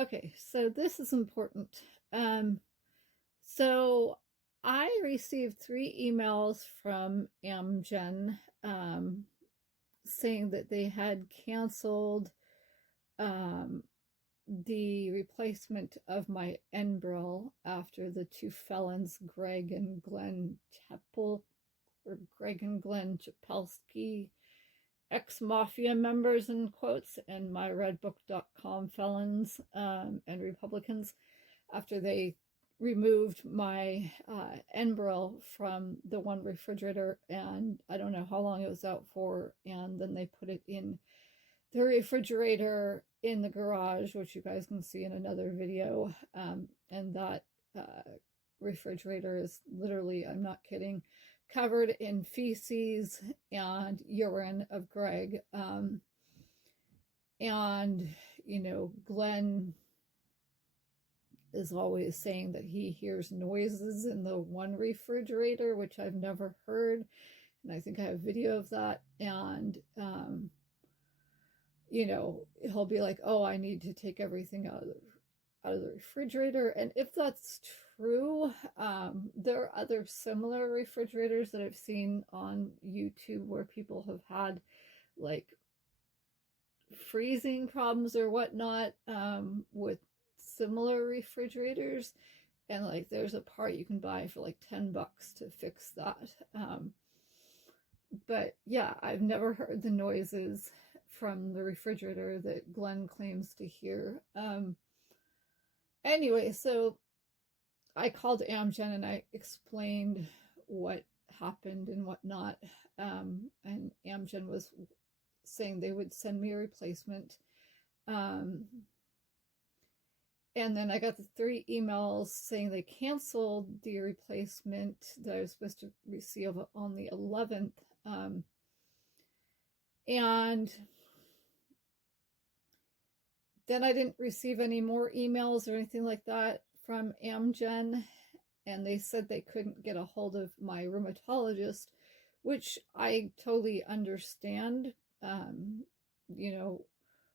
Okay, so this is important. So I received 3 emails from Amgen saying that they had canceled um, the replacement of my Enbrel after the 2 felons, Greg and Glenn Chappell, or Greg and Glenn Chapelski, ex-mafia members in quotes, and myredbook.com felons and Republicans, after they removed my Enbrel from the one refrigerator, and I don't know how long it was out for, and then they put it in the refrigerator in the garage, which you guys can see in another video, and that refrigerator is literally, I'm not kidding, covered in feces and urine of Greg. And, Glenn is always saying that he hears noises in the one refrigerator, which I've never heard. And I think I have video of that. And, he'll be like, oh, I need to take everything out of the refrigerator. And if that's true, there are other similar refrigerators that I've seen on YouTube where people have had like freezing problems or whatnot with similar refrigerators, and like there's a part you can buy for like $10 to fix that. But yeah, I've never heard the noises from the refrigerator that Glenn claims to hear. Anyway, so I called Amgen and I explained what happened and whatnot. And Amgen was saying they would send me a replacement. And then I got the 3 emails saying they canceled the replacement that I was supposed to receive on the 11th. And then I didn't receive any more emails or anything like that from Amgen. And they said they couldn't get a hold of my rheumatologist, which I totally understand.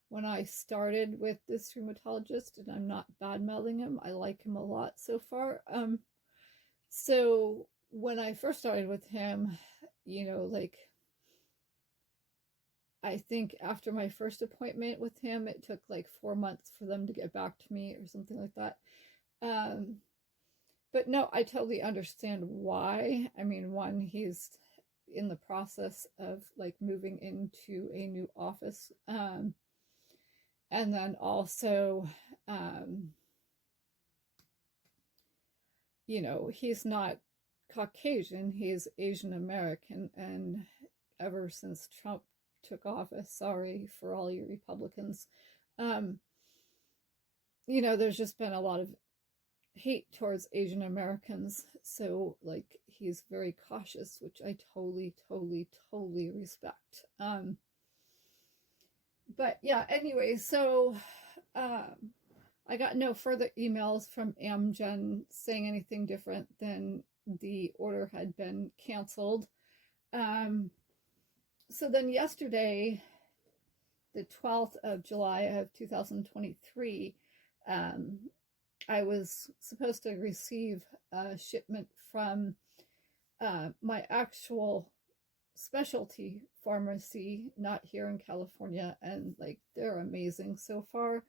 When I started with this rheumatologist, and I'm not bad mouthing him, I like him a lot so far. So when I first started with him, I think after my first appointment with him, it took like 4 months for them to get back to me or something like that. But no, I totally understand why. I mean, one, he's in the process of like moving into a new office. And then also, he's not Caucasian, he's Asian American. And ever since Trump took office, sorry for all you Republicans, there's just been a lot of hate towards Asian Americans. So, like, he's very cautious, which I totally, totally, totally respect. But yeah, anyway, so I got no further emails from Amgen saying anything different than the order had been canceled. So then yesterday, the 12th of July of 2023, I was supposed to receive a shipment from my actual specialty pharmacy, not here in California, and like they're amazing so far.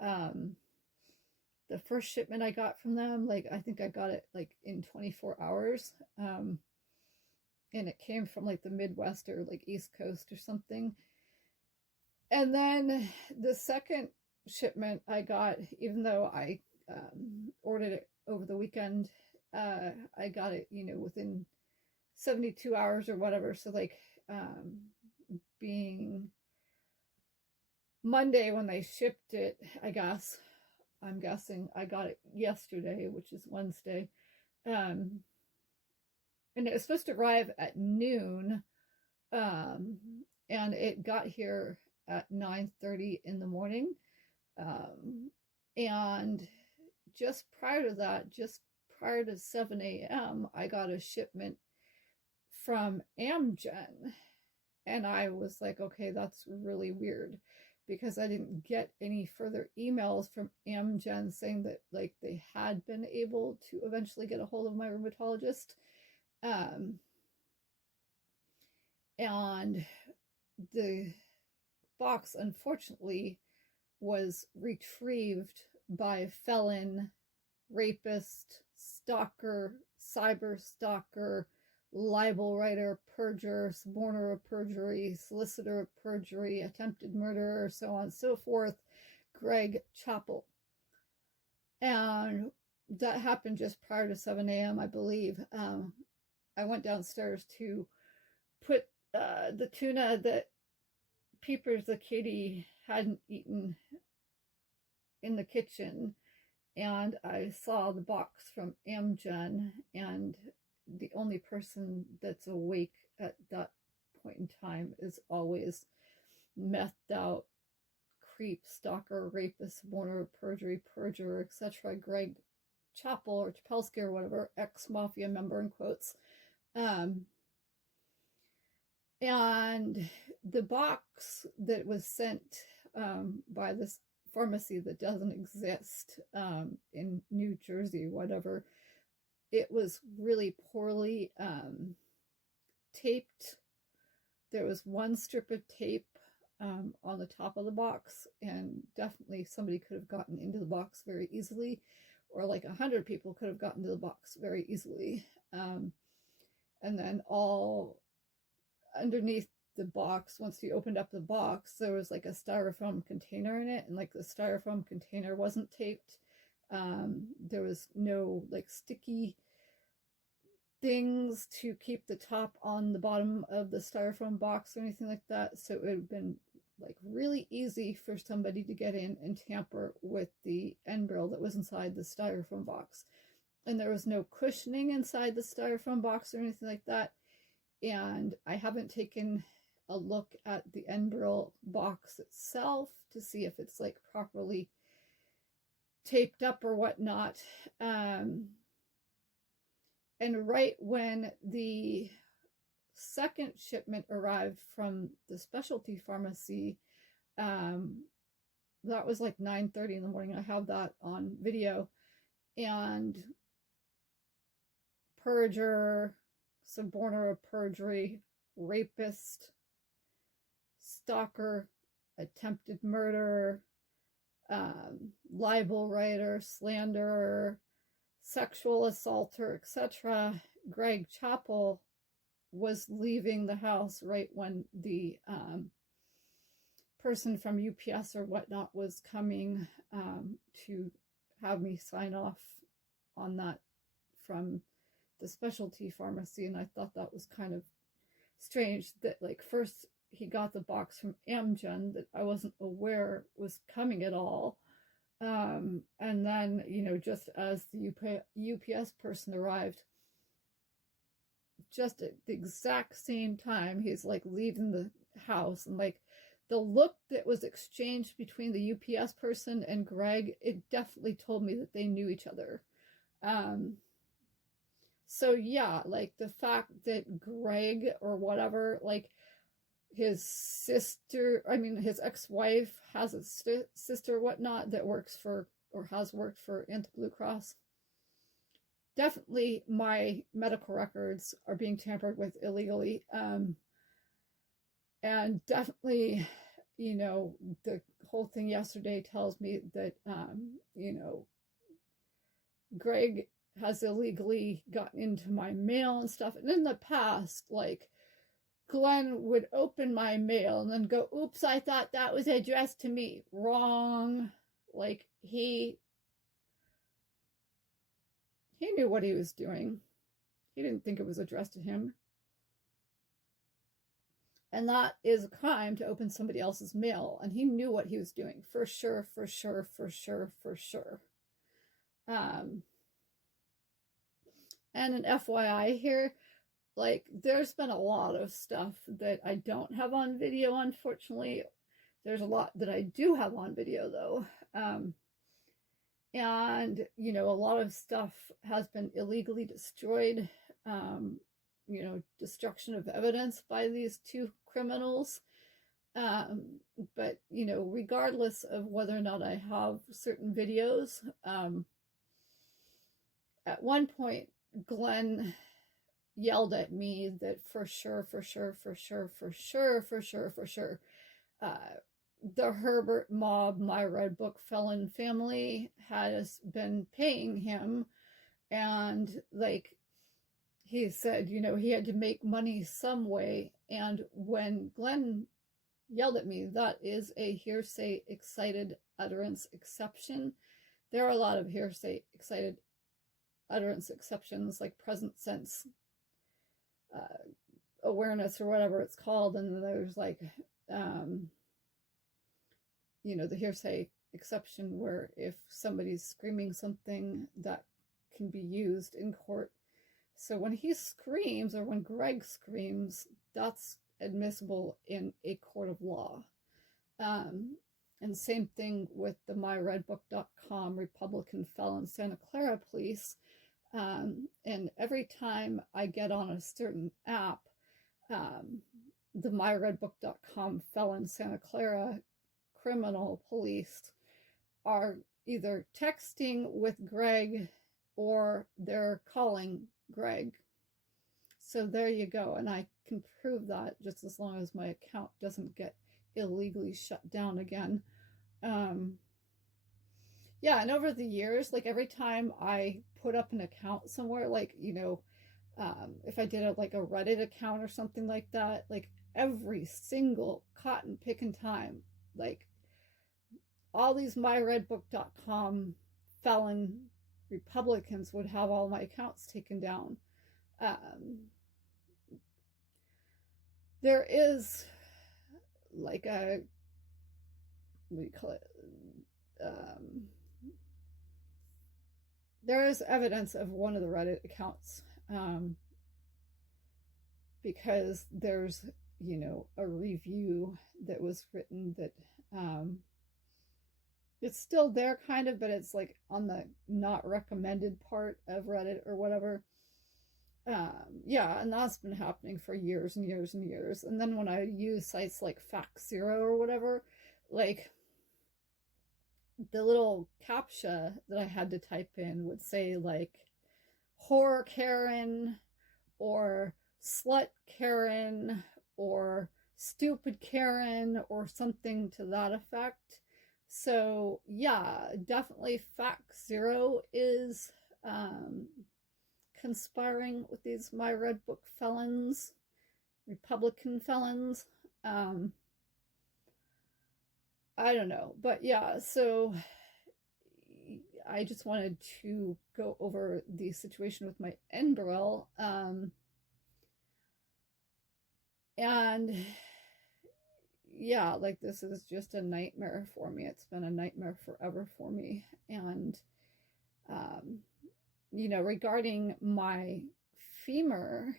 The first shipment I got from them, like I think I got it like in 24 hours, and it came from like the Midwest or like East Coast or something. And then the second shipment I got, even though I ordered it over the weekend, I got it, within 72 hours or whatever. So like being Monday when they shipped it, I'm guessing I got it yesterday, which is Wednesday. And it was supposed to arrive at noon. And it got here at 9:30 in the morning. And just prior to that, just prior to 7 a.m., I got a shipment from Amgen. And I was like, okay, that's really weird, because I didn't get any further emails from Amgen saying that like they had been able to eventually get a hold of my rheumatologist. And the box, unfortunately, was retrieved by felon, rapist, stalker, cyber stalker, libel writer, perjurer, suborner of perjury, solicitor of perjury, attempted murderer, so on and so forth, Greg Chappell. And that happened just prior to 7 a.m., I believe. I went downstairs to put the tuna that Peepers the kitty hadn't eaten in the kitchen, and I saw the box from Amgen, and the only person that's awake at that point in time is always methed out creep, stalker, rapist, suborner of perjury, perjurer, etc. Greg Chappell or Chapelsky or whatever, ex-mafia member in quotes. And the box that was sent by this pharmacy that doesn't exist in New Jersey, whatever, it was really poorly taped. There was one strip of tape on the top of the box, and definitely somebody could have gotten into the box very easily, or like 100 people could have gotten into the box very easily. And then all underneath the box, once you opened up the box, there was like a styrofoam container in it, and like the styrofoam container wasn't taped. There was no like sticky things to keep the top on the bottom of the styrofoam box or anything like that, so it would have been like really easy for somebody to get in and tamper with the Enbrel that was inside the styrofoam box. And there was no cushioning inside the styrofoam box or anything like that. And I haven't taken a look at the Enbrel box itself to see if it's like properly taped up or whatnot. And right when the second shipment arrived from the specialty pharmacy, that was like 9:30 in the morning. I have that on video. And perjurer, suborner of perjury, rapist, stalker, attempted murderer, libel writer, slanderer, sexual assaulter, etc. Greg Chappell was leaving the house right when the person from UPS or whatnot was coming to have me sign off on that from the specialty pharmacy. And I thought that was kind of strange that like first he got the box from Amgen that I wasn't aware was coming at all. And then, you know, just as the UPS person arrived, just at the exact same time, he's like leaving the house, and like the look that was exchanged between the UPS person and Greg, it definitely told me that they knew each other. So yeah, like the fact that Greg or whatever, like his sister, I mean his ex-wife has a sister or whatnot that works for or has worked for Anti-Blue Cross. Definitely my medical records are being tampered with illegally. And definitely, you know, the whole thing yesterday tells me that, you know, Greg has illegally gotten into my mail and stuff. And in the past, like, Glenn would open my mail and then go, oops, I thought that was addressed to me. Wrong. Like, he knew what he was doing. He didn't think it was addressed to him. And that is a crime to open somebody else's mail. And he knew what he was doing. For sure, for sure, for sure, for sure. And an FYI here, like, there's been a lot of stuff that I don't have on video, unfortunately. There's a lot that I do have on video, though. And, you know, a lot of stuff has been illegally destroyed. You know, destruction of evidence by these two criminals. Um, but, you know, regardless of whether or not I have certain videos, at one point, Glenn yelled at me that for sure, uh, the Herbert mob, my Red Book felon family, has been paying him. And like he said, you know, he had to make money some way. And when Glenn yelled at me, that is a hearsay excited utterance exception. There are a lot of hearsay excited utterance exceptions, like present sense awareness or whatever it's called. And then there's like, you know, the hearsay exception where if somebody's screaming something, that can be used in court. So when he screams, or when Greg screams, that's admissible in a court of law. And same thing with the myredbook.com Republican felon Santa Clara police. And every time I get on a certain app, the myredbook.com felon Santa Clara criminal police are either texting with Greg or they're calling Greg. So there you go. And I can prove that just as long as my account doesn't get illegally shut down again. Yeah, and over the years, like every time I put up an account somewhere, like, you know, if I did like a Reddit account or something like that, like every single cotton picking time, like all these myredbook.com felon Republicans would have all my accounts taken down. There is like a, what do you call it? There is evidence of one of the Reddit accounts, because there's, you know, a review that was written that it's still there kind of, but it's like on the not recommended part of Reddit or whatever. Yeah, and that's been happening for years and years and years. And then when I use sites like FactZero or whatever, like the little captcha that I had to type in would say like whore Karen or slut Karen or stupid Karen or something to that effect. So yeah, definitely FactZero is conspiring with these my Red Book felons, Republican felons. I don't know, but yeah, so I just wanted to go over the situation with my NBRL. And yeah, like this is just a nightmare for me. It's been a nightmare forever for me. And, you know, regarding my femur,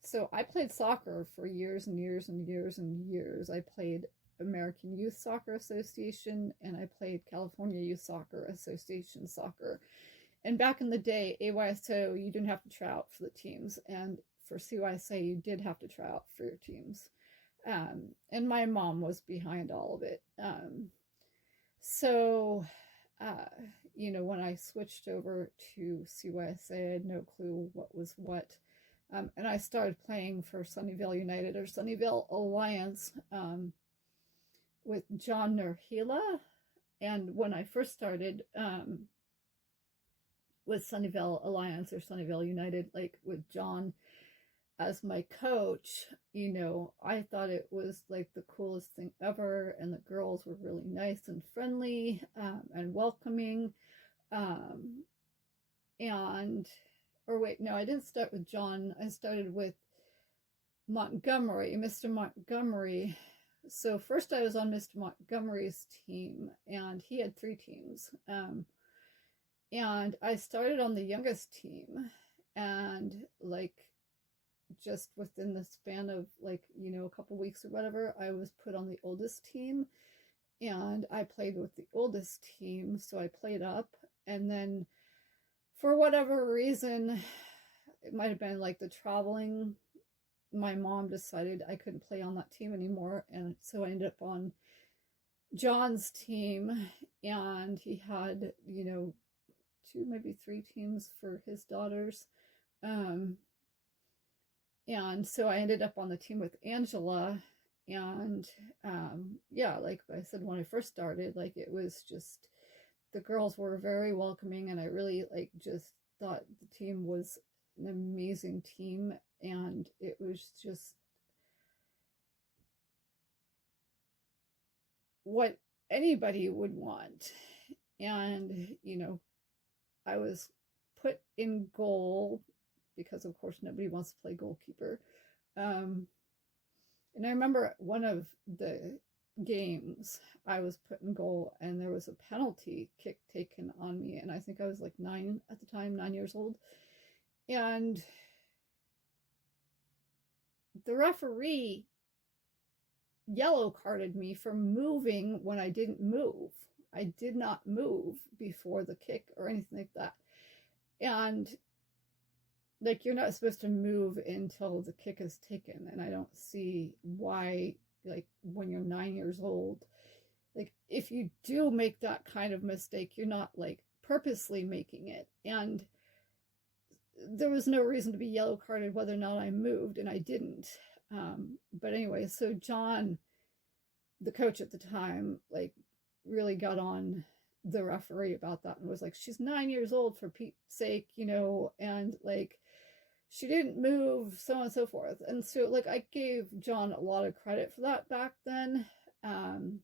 so I played soccer for years and years and years and years. I played American Youth Soccer Association and I played California Youth Soccer Association soccer. And back in the day, AYSO, you didn't have to try out for the teams. And for CYSA, you did have to try out for your teams. And my mom was behind all of it. So, you know, when I switched over to CYSA, I had no clue what was what. And I started playing for Sunnyvale United or Sunnyvale Alliance with John Nurhila. And when I first started with Sunnyvale Alliance or Sunnyvale United, like with John as my coach, you know, I thought it was like the coolest thing ever. And the girls were really nice and friendly and welcoming. Or wait, no, I didn't start with John. I started with Montgomery, Mr. Montgomery. So first I was on Mr. Montgomery's team, and he had 3 teams. And I started on the youngest team, and like just within the span of like, you know, a couple weeks or whatever, I was put on the oldest team, and I played with the oldest team. So I played up, and then for whatever reason, it might have been like the traveling my mom decided I couldn't play on that team anymore, and so I ended up on John's team, and he had, you know, 2, maybe 3 teams for his daughters. And so I ended up on the team with Angela. And yeah, like I said, when I first started, like it was just, the girls were very welcoming, and I really like just thought the team was an amazing team, and it was just what anybody would want. And, you know, I was put in goal because, of course, nobody wants to play goalkeeper. And I remember one of the games I was put in goal, and there was a penalty kick taken on me, and I think I was like 9 at the time, 9 years old. And the referee yellow carded me for moving when I didn't move. I did not move before the kick or anything like that. And like, you're not supposed to move until the kick is taken, and I don't see why, like, when you're 9 years old, like, if you do make that kind of mistake, you're not like purposely making it. And there was no reason to be yellow carded whether or not I moved, and I didn't. But anyway, so John, the coach at the time, like, really got on the referee about that and was like, she's 9 years old, for Pete's sake, you know, and like, she didn't move, so on and so forth. And so, like, I gave John a lot of credit for that back then. And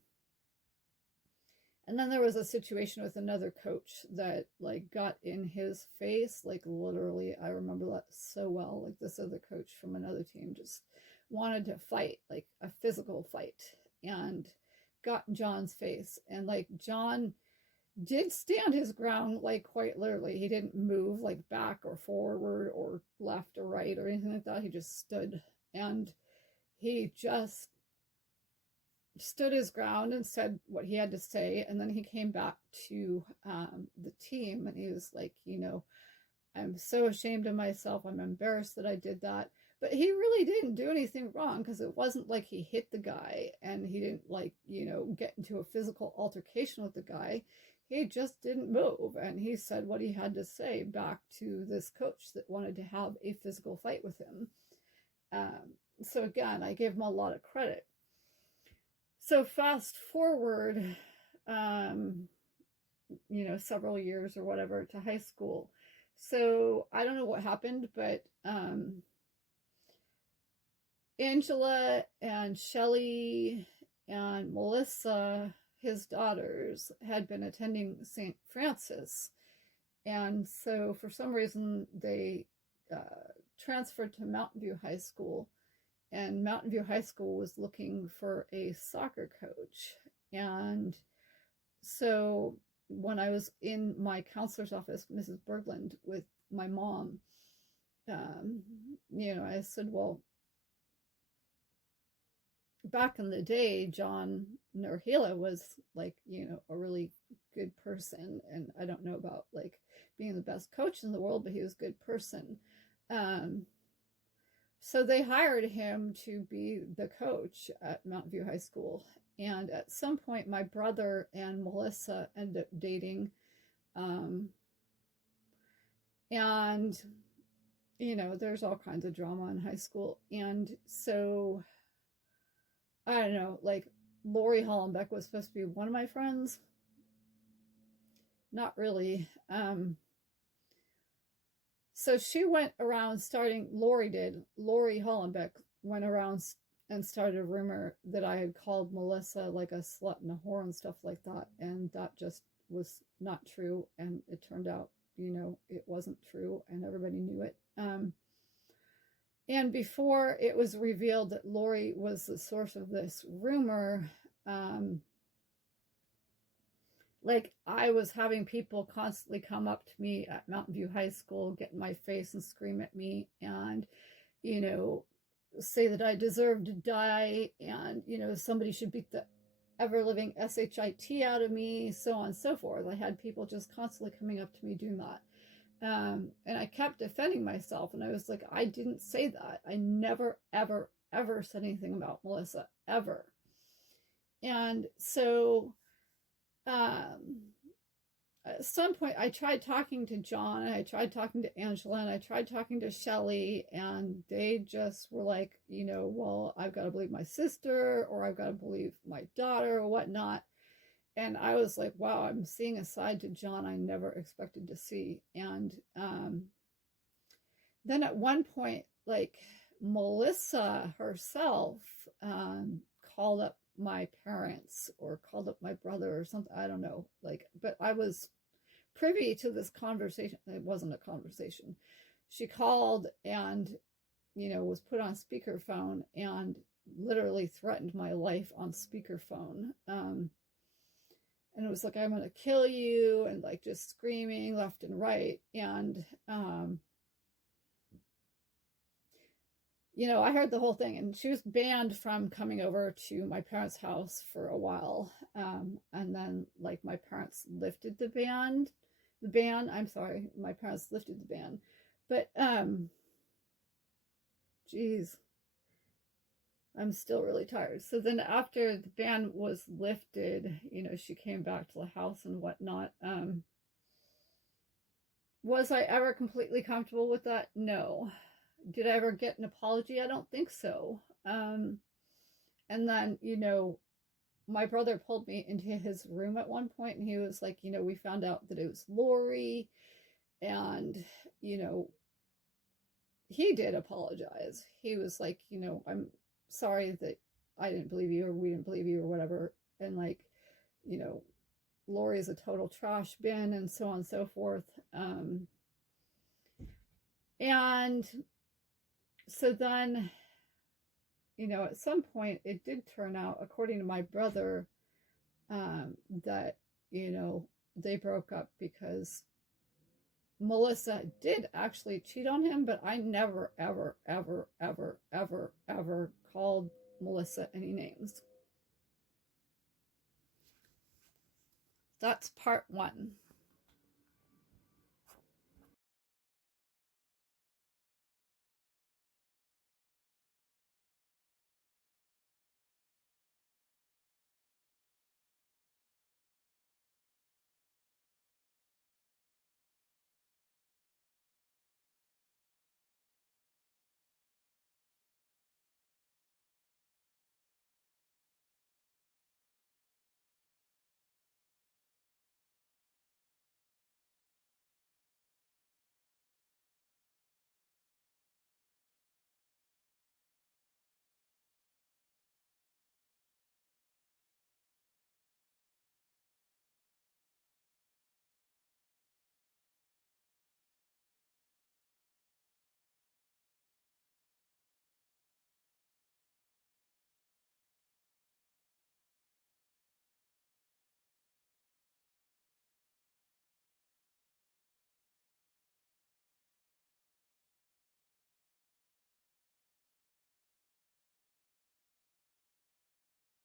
then there was a situation with another coach that, like, got in his face, like, literally, I remember that so well. Like, this other coach from another team just wanted to fight, like a physical fight, and got in John's face. And, like, John did stand his ground, like, quite literally. He didn't move, like, back or forward or left or right or anything like that. He just stood, and he just stood his ground and said what he had to say. And then he came back to the team, and he was like, you know, I'm so ashamed of myself. I'm embarrassed that I did that. But he really didn't do anything wrong, because it wasn't like he hit the guy, and he didn't, like, you know, get into a physical altercation with the guy. He just didn't move, and he said what he had to say back to this coach that wanted to have a physical fight with him. So again, I gave him a lot of credit. So fast forward, you know, several years or whatever, to high school. So I don't know what happened, but Angela and Shelly and Melissa, his daughters, had been attending St. Francis. And so for some reason, they transferred to Mountain View High School. And Mountain View High School was looking for a soccer coach. And so when I was in my counselor's office, Mrs. Berglund, with my mom, you know, I said, well, back in the day, John Nurhila was, like, you know, a really good person. And I don't know about, like, being the best coach in the world, but he was a good person. So they hired him to be the coach at Mountain View High School. And at some point, my brother and Melissa ended up dating. And, you know, there's all kinds of drama in high school. And so, I don't know, like, Lori Hollenbeck was supposed to be one of my friends. Not really. So she went around starting, Lori Hollenbeck went around and started a rumor that I had called Melissa like a slut and a whore and stuff like that. And that just was not true. And it turned out, you know, it wasn't true, and everybody knew it. And before it was revealed that Lori was the source of this rumor, like, I was having people constantly come up to me at Mountain View High School, get in my face and scream at me, and, you know, say that I deserved to die, and, you know, somebody should beat the ever-living SHIT out of me, so on and so forth. I had people just constantly coming up to me doing that. And I kept defending myself, and I was like, I didn't say that. I never, ever, ever said anything about Melissa, ever. And so at some point, I tried talking to John, and I tried talking to Angela, and I tried talking to Shelly, and they just were like, well, I've got to believe my sister, or I've got to believe my daughter, or whatnot. And I was like, wow, I'm seeing a side to John I never expected to see. And then at one point, like, Melissa herself called up my parents or called up my brother or something. I don't know. Like, but I was privy to this conversation. It wasn't a conversation. She called and, was put on speakerphone and literally threatened my life on speakerphone. And it was like, I'm going to kill you, and like just screaming left and right. And, I heard the whole thing, and she was banned from coming over to my parents' house for a while. And then like my parents lifted the ban. I'm sorry. My parents lifted the ban, but, geez, I'm still really tired. So then after the ban was lifted, she came back to the house and whatnot. Was I ever completely comfortable with that? No. Did I ever get an apology? I don't think so. And then, my brother pulled me into his room at one point, and he was like, we found out that it was Lori, and, he did apologize. He was like, I'm sorry that I didn't believe you, or we didn't believe you, or whatever. And like, Lori is a total trash bin, and so on and so forth. And so then, at some point it did turn out, according to my brother, that, they broke up because Melissa did actually cheat on him, but I never, ever, ever, ever, ever, ever called Melissa any names. That's part one.